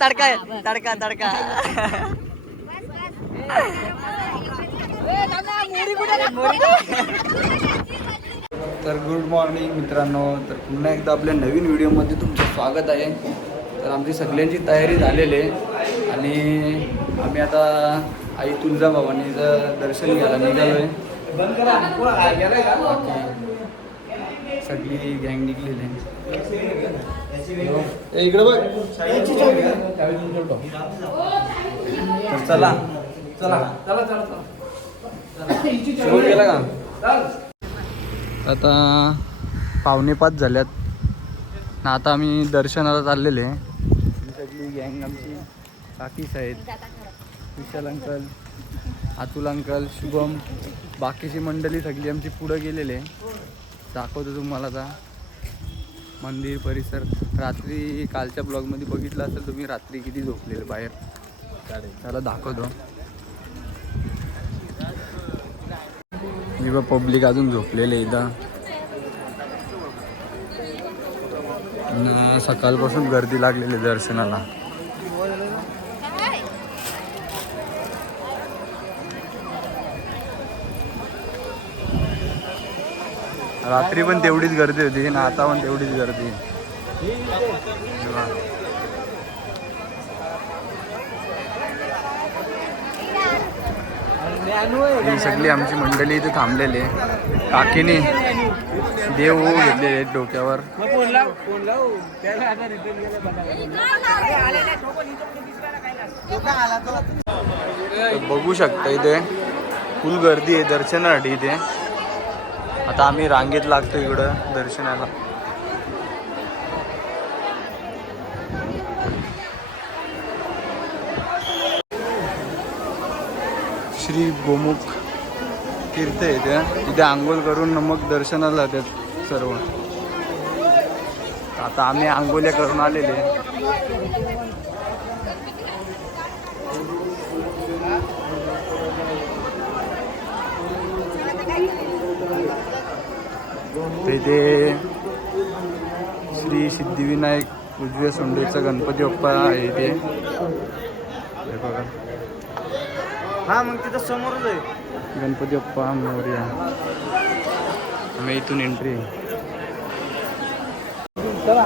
तडका तडका तडका तडका. तर good morning मित्रांनो. तर पुन्हा एकदा आपल्या नवीन व्हिडिओमध्ये तुमचं स्वागत आहे. तर आमची सगळ्यांची तयारी झालेली आहे आणि आम्ही आता आई तुळजाभवानीचं दर्शन घ्यायला निघालो आहे. सगळी गँग निघलेली आहे. इकडे बघ. तर चला चला चला चला चला गेला का. आता 4:45 झाल्यात ना. आता आम्ही दर्शनाला चाललेले. सगळी गँग आमची काकीस आहेत. विशाल अंकल, अतुल अंकल, शुभम, बाकीची मंडळी सगळी आमची पुढं गेलेले. दाखवतो तुम्हाला आता मंदिर परिसर. रात्री कालच्या ब्लॉगमध्ये बघितलं असेल तुम्ही, रात्री किती झोपलेले बाहेर. त्याला दाखवतो. मी पब्लिक अजून झोपलेले इथं. सकाळपासून गर्दी लागलेली दर्शनाला. रात्री पण तेवढीच गर्दी होती ना, आता पण तेवढीच गर्दी. ही सगळी आमची मंडळी इथे थांबलेली आहे. काकीने देव घेतलेले डोक्यावर. बघू शकता इथे फुल गर्दी आहे दर्शनासाठी इथे. आता आम्ही रांगेत लागतो इकडं दर्शनाला. श्री गोमुख तीर्थ आहे तिथे आंघोळ करून मग दर्शनाला जातात सर्व. आता आम्ही आंघोळ्या करून आलेले. तिथे श्री सिद्धिविनायक उजव्या सोंडेचा गणपती बाप्पा आहे ते बघा. हा मग तिथं समोरच आहे गणपती बाप्पा मोरया. आम्ही इथून एंट्री. तर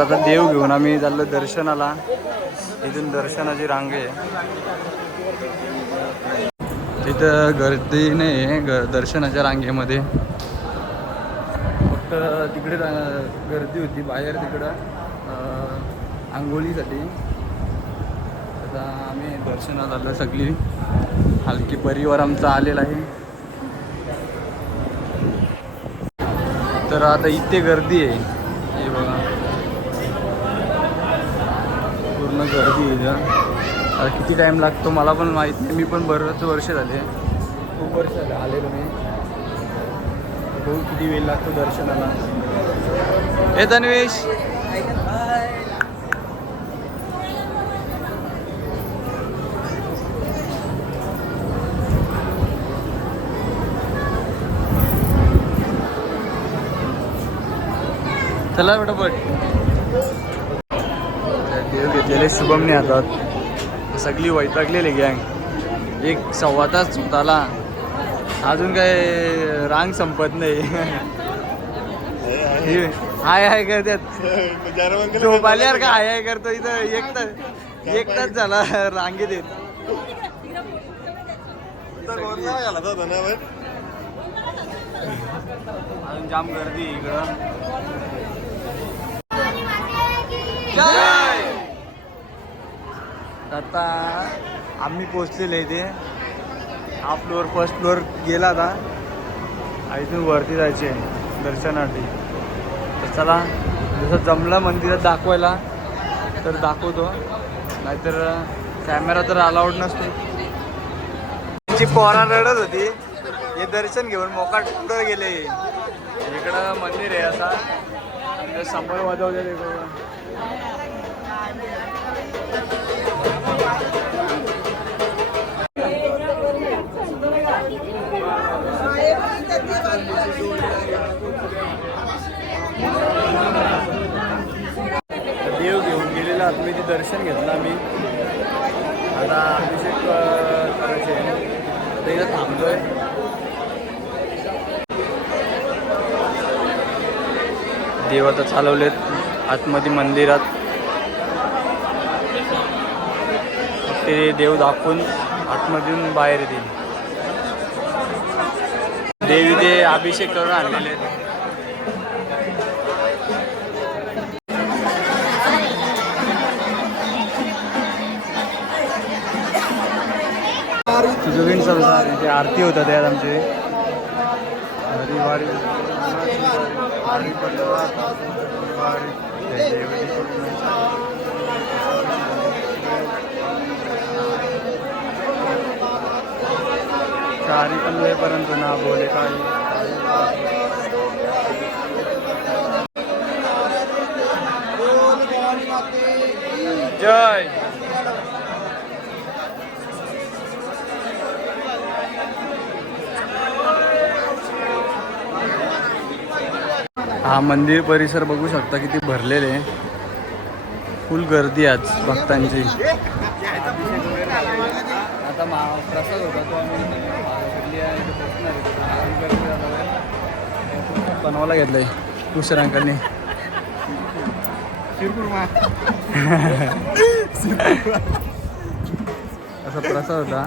आता देव घेऊन आम्ही चाललो दर्शनाला. इथून दर्शनाची रांग आहे. तिथं गर्दी नाही आहे दर्शनाच्या रांगेमध्ये. फक्त तिकडे गर्दी होती बाहेर तिकडं आंघोळीसाठी. आता आम्ही दर्शनात आलो. सगळी हलकी परिवार आमचा आलेला आहे. तर आता इथे गर्दी आहे. हे बघा पूर्ण गर्दी आहे इथं. आता किती टाईम लागतो मला पण माहीत नाही. मी पण बरेच वर्ष झाले, खूप वर्ष झाले आलेलो मी. बघू किती वेळ लागतो दर्शनाला. हे तन्वेश चला बेटा बघ. देव घेतलेले शुभमने हातात. सगळी वैतागलेली गँग. 1-1.25 तास झाला अजून काय रांग संपत नाही. हाय हाय करतात. झोप आल्यावर का हाय हाय करतो इथं. एक तास झाला रांगेत येत. अजून जाम गर्दी इकडं. आता आम्ही पोचलेले इथे. हा फ्लोअर फर्स्ट फ्लोअर गेला आता. इथून वरती जायचे दर्शनासाठी. तर चला जसं जमलं मंदिरात दाखवायला तर दाखवतो, नाहीतर कॅमेरा तर अलाउड नसतो. तिची पोरा रडत होती. हे दर्शन घेऊन मोकाट पुढं गेले. इकडं मंदिर आहे असा समोर वाजवलेले. देव घेऊन गेलेला आत्मेची दर्शन देव आता चालवलेत आतमध्ये मंदिरात. ते देव दाखवून आतमधून बाहेर येतील. देवी ते अभिषेक करून आणलेले आहेत. जोगीन संसार इथे आरती होतात त्यात आमचे हरिवारी चारी पंधरेपर्यंत ना बोले काही. जय. हा मंदिर परिसर बघू शकता किती भरलेले आहे. फुल गर्दी आज भक्तांची. आता प्रसाद होता तो आम्ही बनवायला घेतलाय उशिरांकांनी. असा प्रसाद होता.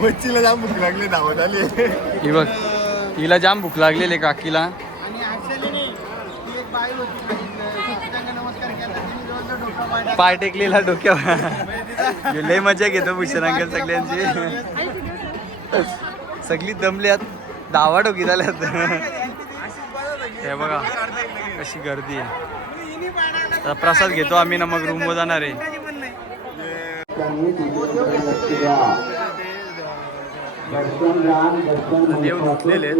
वच्चीला जाम भूक लागली धावत आली. ही बघ हिला जाम भूक लागलेली काकीला. पाय टेकलेला डोक्यावर. लय मजा घेतो भूषण अंकल सगळ्यांची. सगळी दमल्यात दावा डोकी झाल्यात. हे बघा कशी गर्दी आहे. आता प्रसाद घेतो आम्ही ना मग रूमवर जाणार आहे. देव धुतलेले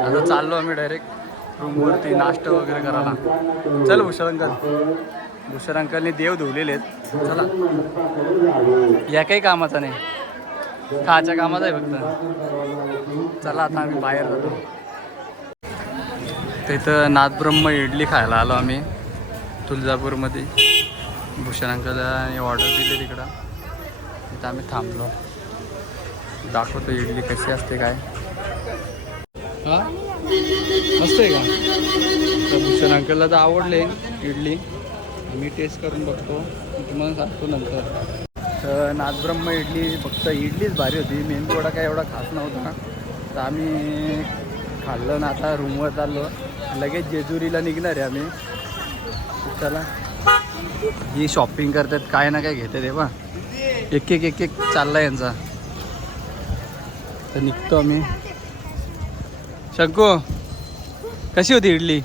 आता चाललो आम्ही डायरेक्ट रूमवरती नाश्ता वगैरे करायला. चल भूषण अंकल. भूषण अंकलने देव धुवलेले आहेत. चला या काही कामाचा नाही खायच्या कामाचा आहे फक्त. चला आता आम्ही बाहेर जातो. तिथं नाथब्रह्म इडली खायला आलो आम्ही तुळजापूरमध्ये. भूषण अंकलने ऑर्डर दिली तिकडं. तिथं आम्ही थांबलो. दाखवतो इडली कशी असते काय. हा मस्त आहे का. तर भूषण अंकलला तर आवडले इडली. मी टेस्ट करून बघतो तुम्हाला सांगतो नंतर. तर नाथब्रह्म इडली फक्त इडलीच भारी होती. मेंदू वडा काय एवढा खास नव्हता. तर आम्ही खाल्लं ना आता रूमवर चाललो. लगेच जेजुरीला निघणार आहे आम्ही. चला ही शॉपिंग करतात काय ना काय घेतात हे बा. एक एक चालला यांचा. तर निघतो आम्ही. शंकू कशी होती इडली.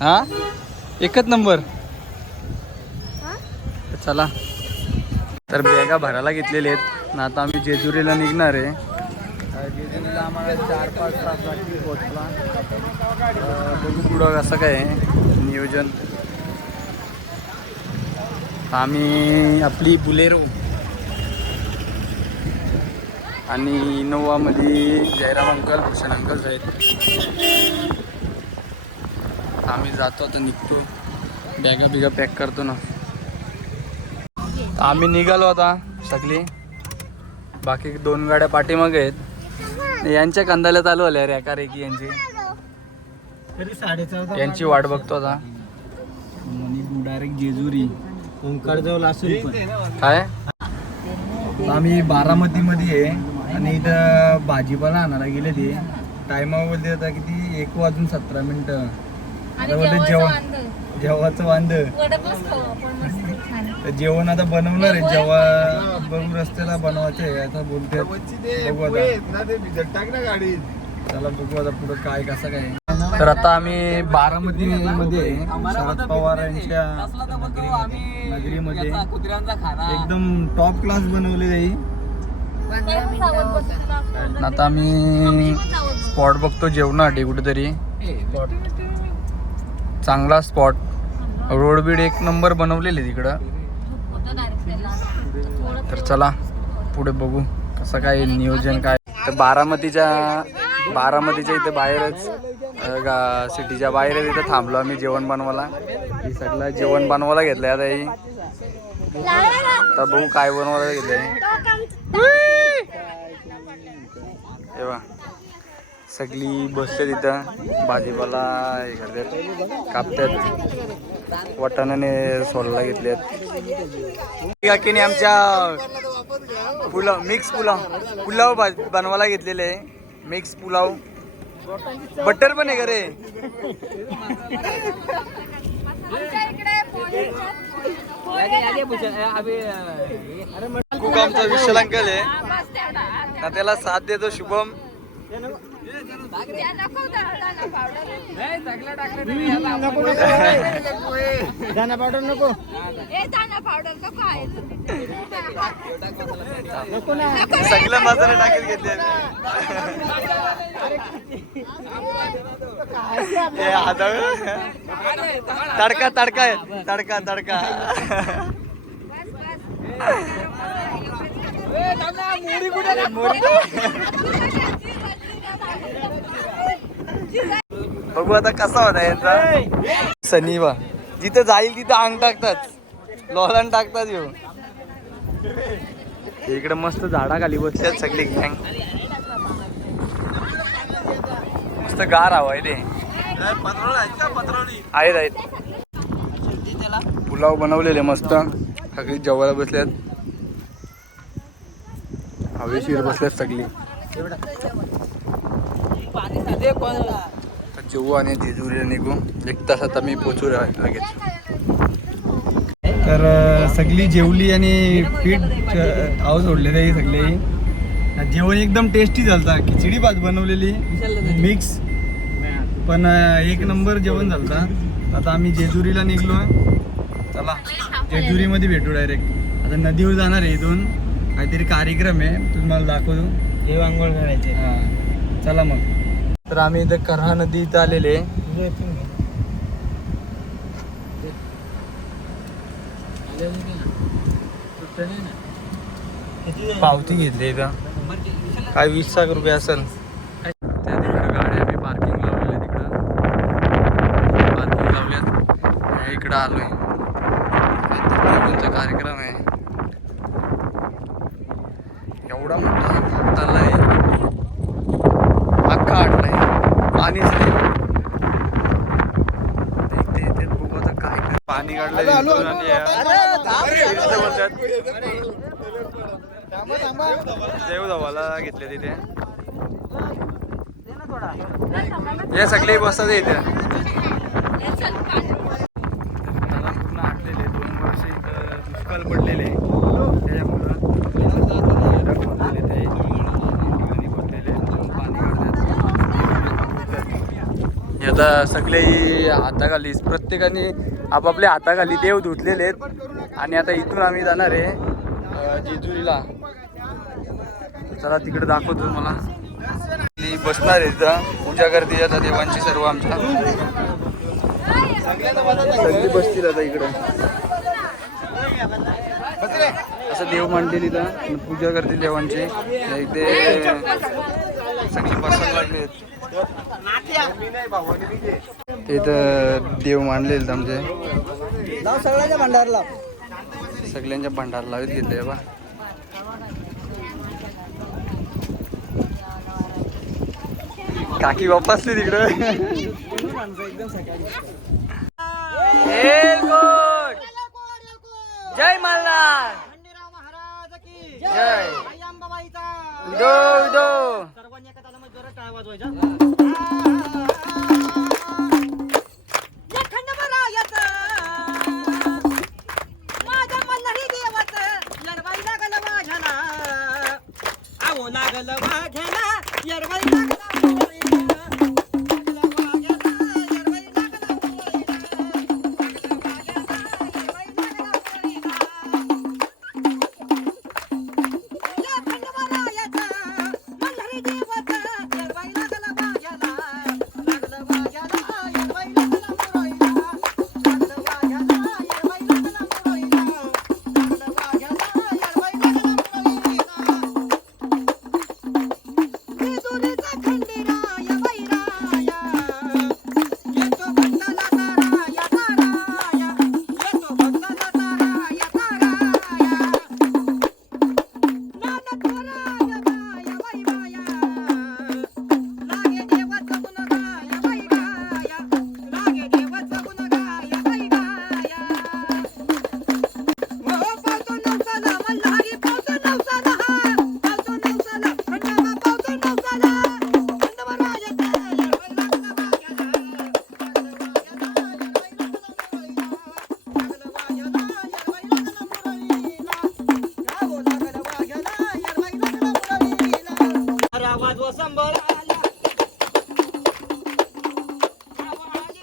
हा एकच नंबर. चला तर बॅगा भरायला घेतलेले आहेत ना. आता आम्ही जेजुरीला निघणार आहे. जेजुरीला आम्हाला 4-5 तास लागतील पोहोचला. बघू पुढं कसं काय आहे नियोजन. आम्ही आपली बुलेरो आणि इनोवामध्ये जयराम अंकल भूषण अंकल आहेत. आम्ही जातो आता निघतो. बॅगा बिगा पॅक करतो ना. आम्ही निघालो आता सगळी. बाकी 2 गाड्या पाठीमागे आहेत. यांच्या कंदाला चालू आल्या रे एका रेकी यांची. यांची वाट बघतो आता. डायरेक्ट जेजुरी ओंकारजवळ असेल काय. आम्ही बारामतीमध्ये आहे आणि इथं भाजीपाला आणायला गेले. ते टायमा बोलते आता किती 1:17 आता बोलते जेवाचं वांद. जेवण आता बनवणार आहे. जेव्हा बघू रस्त्याला बनवायचं आहे आता बोलते. बघू आता चला बघू आता पुढं काय कसं काय. तर आता आम्ही बारामतीमध्ये शरद पवार यांच्या नगरीमध्ये एकदम टॉप क्लास बनवली जाईल. आता आम्ही स्पॉट बघतो जेवणासाठी कुठेतरी. चांगला स्पॉट. रोड बीड एक नंबर बनवलेली तिकडं. तर चला पुढे बघू कसं काय नियोजन काय. तर बारामतीच्या इथे बाहेरच सिटीच्या बाहेर इथं थांबलो आम्ही जेवण बनवायला. ही सगळं जेवण बनवायला घेतलंय आता. ही आता बघू काय बनवायला घेतलंय. सगळी बसते तिथं भाजीपाला हे करतात कापतात वाटाण्याने सोलायला घेतलेत काकीने आमच्या पुलाव मिक्स पुलाव बनवायला घेतलेले आहे मिक्स पुलाव बटर पण आहे का रे खूप आमचा विश्रांकल आहे ना त्याला साथ देतो शुभम दाना पावडर नको सगळं मसाला टाकत घेतले तडका तडका तडका तडका बघू आता कसा होता यांचा सनीवा जिथं जाईल तिथं अंग टाकतात लॉलन टाकतात येऊ इकडे मस्त झाडाखाली बसल्यात सगळी गँग मस्त गार हवा आहे ते आहेत पुलाव बनवलेले मस्त सगळी जेवायला बसल्यात हवेशीर बसल्यात सगळी जेवू आणि जेजुरीला निघू 1 तासात आम्ही पोचू लगेच तर सगळी जेवली आणि पीठ आव सोडले ते सगळे जेवण एकदम टेस्टी झालं खिचडी भात बनवलेली मिक्स पण 1 नंबर जेवण झालं आता आम्ही जेजुरीला निघलो चला जेजुरीमध्ये भेटू डायरेक्ट आता नदीवर जाणार आहे इथून काहीतरी कार्यक्रम आहे तुम्हाला दाखवतो जेव आंघोळ करायचे हां चला मग तर आम्ही इथं करहा नदी इथं आलेले पावती घेतली इथं काय 20 लाख रुपये असेल त्या तिकडं गाड्या आम्ही पार्किंग लावलेल्या तिकडं पार्किंग लावल्यात इकडं आलोय काहीतरी कार्यक्रम आहे एवढा मोठा तला आहे अख्खा आटलाय पाणीच नाही ते बघू आता काय पाणी काढलंय देव धावाला घेतले तिथे हे सगळे बसतात इथे पूर्ण आटलेले 2 वर्ष दुष्काळ पडलेले त्याच्यामुळं आता सगळे हाताखाली प्रत्येकाने आपापल्या हाताखाली देव धुतलेले आहेत आणि आता इथून आम्ही जाणार आहे जेजुरीला चला तिकडे दाखवतो मला बसणार आहे इथं पूजा करते आता देवांची सर्व आमच्या सगळी बसतील आता इकडे असं देव मांडलेली इथं पूजा करतील देवांची इथे सगळे बसायला लागले इथं देव मांडलेले आमचे सगळ्यांच्या भंडारला सगळ्यांच्या भंडार लावत घेतले बा काकी वापसली तिकडं जय मल्हार जय उदो उदो जरा वाजवा संबळाला आली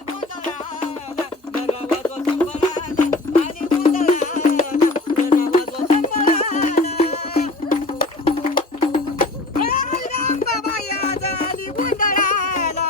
गोंधळाला जरा वाजवा संबळाला आली गोंधळाला जरा वाजवा संबळाला बाबाया झाली गोंधळाला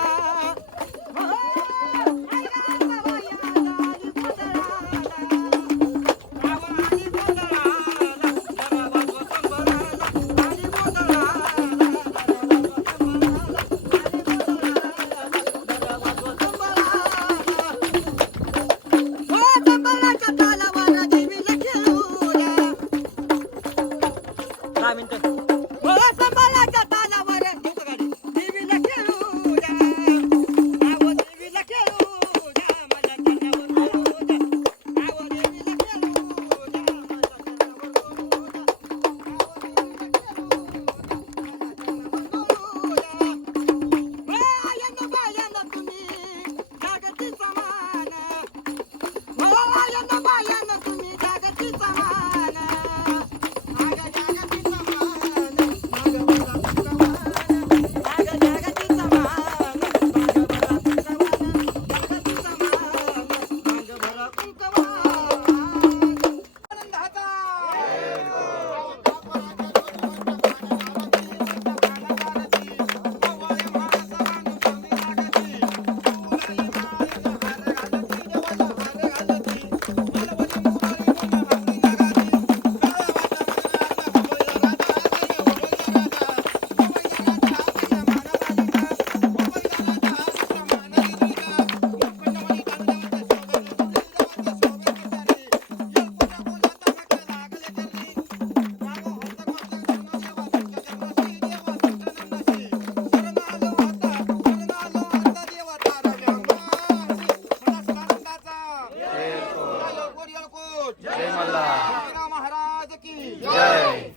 जय मल्हार महाराज की जय.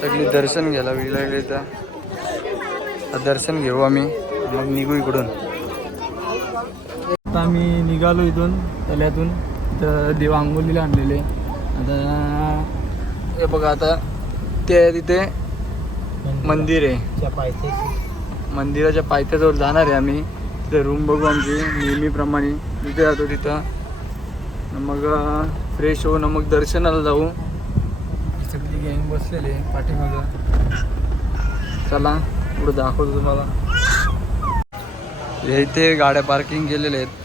सगळी दर्शन घ्यायला वेळ लागले. दर्शन घेऊ आम्ही मग निघू इकडून. आता आम्ही निघालो इथून तल्यातून. तर देव आंघोलीला आणलेले. आता हे बघा आता ते तिथे मंदिर आहे. मंदिराच्या पायथ्याजवळ जाणार आहे आम्ही. तिथे रूम बघू आमची नेहमीप्रमाणे. तिथे जातो तिथं मग फ्रेश होऊन मग दर्शनाला जाऊ. सगळी गँग बसलेली आहे पाठीमागं. चला पुढे दाखवतो तुम्हाला. इथे गाड्या पार्किंग केलेल्या आहेत.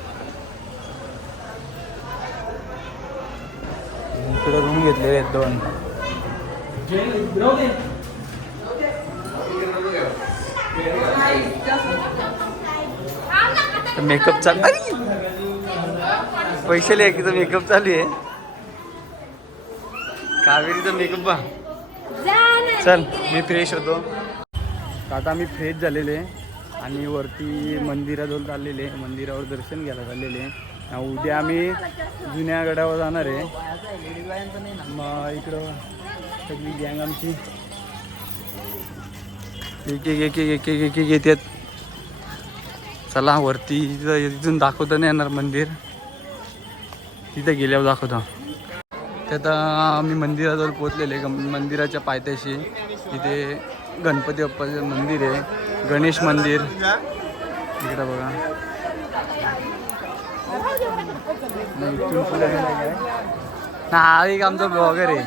इकडे रूम घेतलेले आहेत 2. मेकअप चालू. पैसे लेकीचा मेकअप चालू आहे. कावेरीचा मेकअप बा. चल मी फ्रेश होतो. आता आम्ही फ्रेश झालेले आणि वरती मंदिराजवळ चाललेले. मंदिरावर दर्शन घ्यायला चाललेले. उद्या आम्ही जुन्या गडावर जाणार आहे. मग इकडं सगळी गँग आमची एक येतात. चला वरती इथून दाखवता नाही येणार मंदिर. तिथे गेल्यावर दाखवतो. त्यात आम्ही मंदिराजवळ पोचलेले. मंदिराच्या पायथ्याशी इथे गणपती बाप्पाचं मंदिर आहे. गणेश मंदिर इकडं बघा. इथून पुढे हा एक आमचा ब्लॉगर आहे.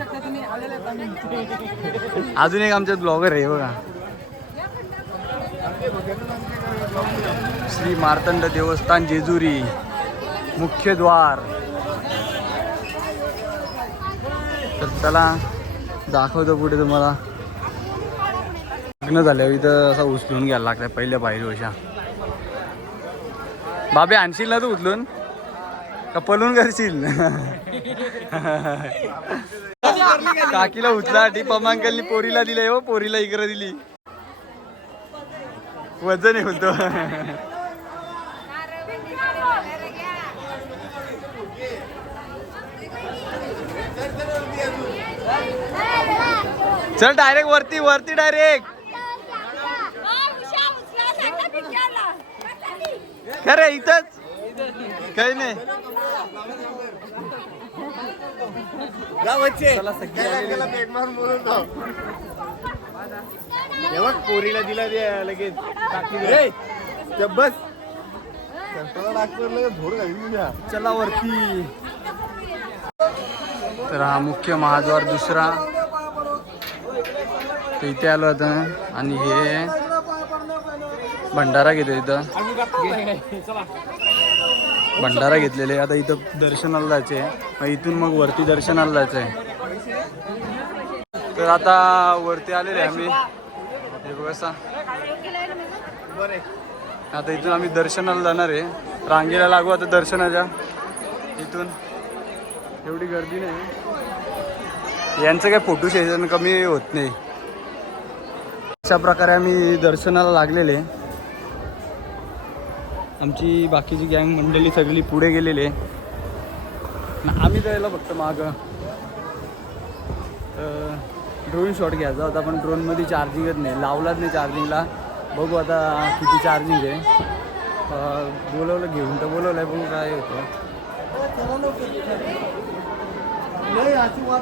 अजून एक आमचा ब्लॉगर आहे बघा. श्री मार्तंड देवस्थान जेजुरी मुख्य द्वार. तर चला दाखवतो पुढे तुम्हाला. लग्न झाल्यावर इथं असं उचलून घ्यायला लागतं पहिल्या बाहेर वर्षा. बाबे आणशील ना तू उचलून का पळून करशील? काकीला उचला. पमांकलनी पोरीला दिलंय हो. पोरीला इकडे दिली. वजन आहे बोलतो. चल डायरेक्ट वरती वरती डायरेक्ट. खरे इथंच काही नाही. पोरीला दिला लगेच बस. चला वरती. तर हा मुख्य महाद्वार दुसरा तर इथे आलो आता आणि हे भंडारा घेतो इथं. भंडारा घेतलेले आता इथं दर्शनाला जायचे. मग इथून मग वरती दर्शनाला जायचंय. तर आता वरती आलेले आम्ही. हे बघा आता इथून आम्ही दर्शनाला जाणार आहे. रांगेला लागू आता दर्शनाच्या. इथून एवढी गर्दी नाही. यांचं काय फोटो सेशन कमी होत नाही. अशा प्रकारे आम्ही दर्शनाला लागलेले. आमची बाकीची गँग मंडळी सगळी पुढे गेलेली आहे. आम्ही जायला फक्त मागं ड्रोन शॉट घ्यायचा होता पण ड्रोनमध्ये चार्जिंगच नाही. लावलाच नाही चार्जिंगला. बघू आता किती चार्जिंग आहे. बोलवलं घेऊन तर बोलवलं आहे. बघू काय होतं.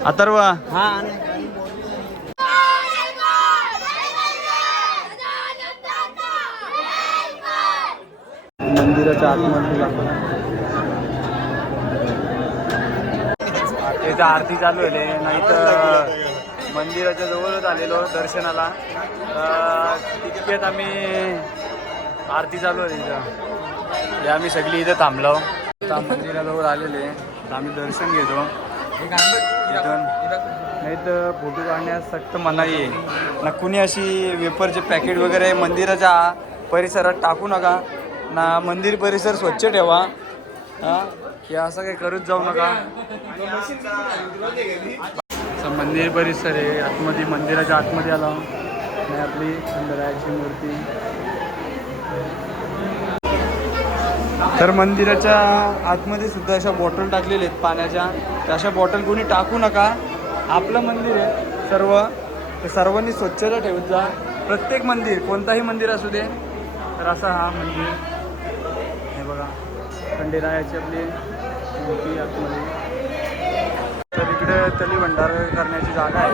अथर्व हा मंदिराच्या आतमध्ये इथं आरती चालू आहे. नाही तर मंदिराच्या जवळच आलेलो दर्शनाला. तितक्यात आम्ही आरती चालू आहे इथं. हे आम्ही सगळी इथं थांबलो. आता मंदिराजवळ आलेले आम्ही दर्शन घेतो इथून. नाही तर फोटो काढण्यास सक्त मनाई आहे ना. कुणी अशी वेफरचे पॅकेट वगैरे मंदिराच्या परिसरात टाकू नका ना. मंदिर परिसर स्वच्छ ठेवा. हां की असं काही करूच जाऊ नका. असं मंदिर परिसर आहे. आतमध्ये मंदिराच्या आतमध्ये आला आणि आपली सुंदराची मूर्ती. तर मंदिराच्या आतमध्ये सुद्धा अशा बॉटल टाकलेल्या आहेत पाण्याच्या. तर अशा बॉटल कोणी टाकू नका. आपलं मंदिर आहे सर्व. तर सर्वांनी स्वच्छता ठेवत जा. प्रत्येक मंदिर कोणताही मंदिर असू दे. तर असा हा मंदिर हे बघा. खंडेरायाची आपली मूर्ती आतमध्ये. तर इकडे तली भंडार करण्याची जागा आहे.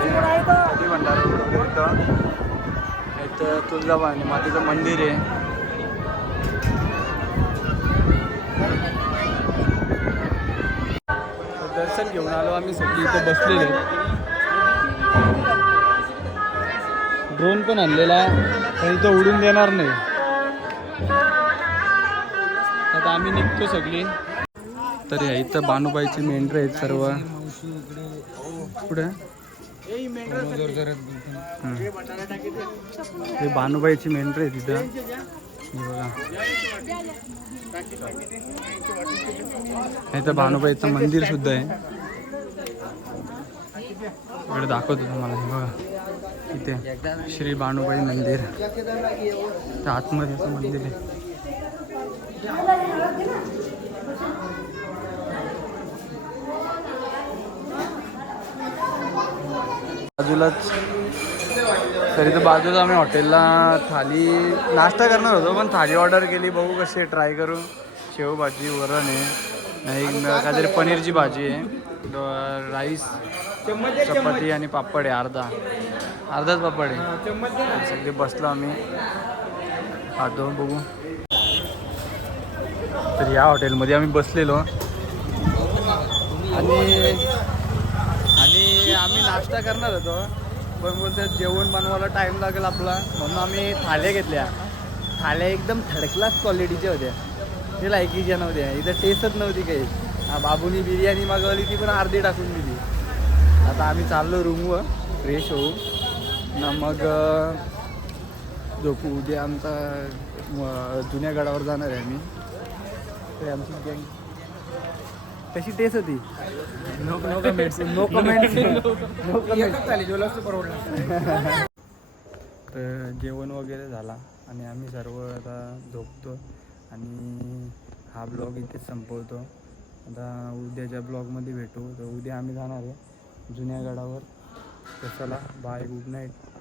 तली भंडार वगैरे इथं तुळजाभवानी मातेचं मंदिर आहे. दर्शन घेऊन आलो आम्ही सगळी. इथं बसलेले. ड्रोन पण आणलेला पण इथं उडून देणार नाही. आता आम्ही निघतो सगळी. तर या इथं बानुबाईचे मेंढर आहेत सर्व. पुढे हे बानुबाईची मेंढर आहेत तिथं. बघा इथं बानुबाईचं मंदिर सुद्धा आहे. इकडे दाखवतो तुम्हाला. हे बघा इथे श्री बानुबाई मंदिर. त्या आतमध्ये असं मंदिर आहे. बाजूलाच तरी तर बाजूला आम्ही हॉटेलला थाली नाश्ता करणार होतो पण थाली ऑर्डर केली. बघू कशी ट्राय करू. शेवभाजी वरण आहे. नाही काहीतरी पनीरची भाजी आहे. राईस चपाती आणि पापड आहे. अर्धाच पापड आहे. सगळे बसलो आम्ही खातो. बघू. तर या हॉटेलमध्ये आम्ही बसलेलो आणि आम्ही नाश्ता करणार होतो पण बोलतात जेवण बनवायला टाईम लागेल आपला. म्हणून आम्ही थाल्या घेतल्या. थाल्या एकदम थर्ड क्लास क्वालिटीच्या होत्या. ते लायकीच्या नव्हत्या. इथं टेस्टच नव्हती काही. बाबूनी बिर्याणी मागवली ती पण अर्धी टाकून दिली. आता आम्ही चाललो रूमवर फ्रेश होऊ ना मग झोपू. उद्या आमचा जुन्या गडावर जाणार आहे आम्ही. तर आमची गँग कशी टेस्ट होती. No comments. तर जेवण वगैरे झाला आणि आम्ही सर्व आता झोपतो आणि हा ब्लॉग इथेच संपवतो. आता उद्याच्या ब्लॉगमध्ये भेटू. तर उद्या आम्ही जाणार आहे जुन्या गडावर. तर चला बाय गुड नाईट.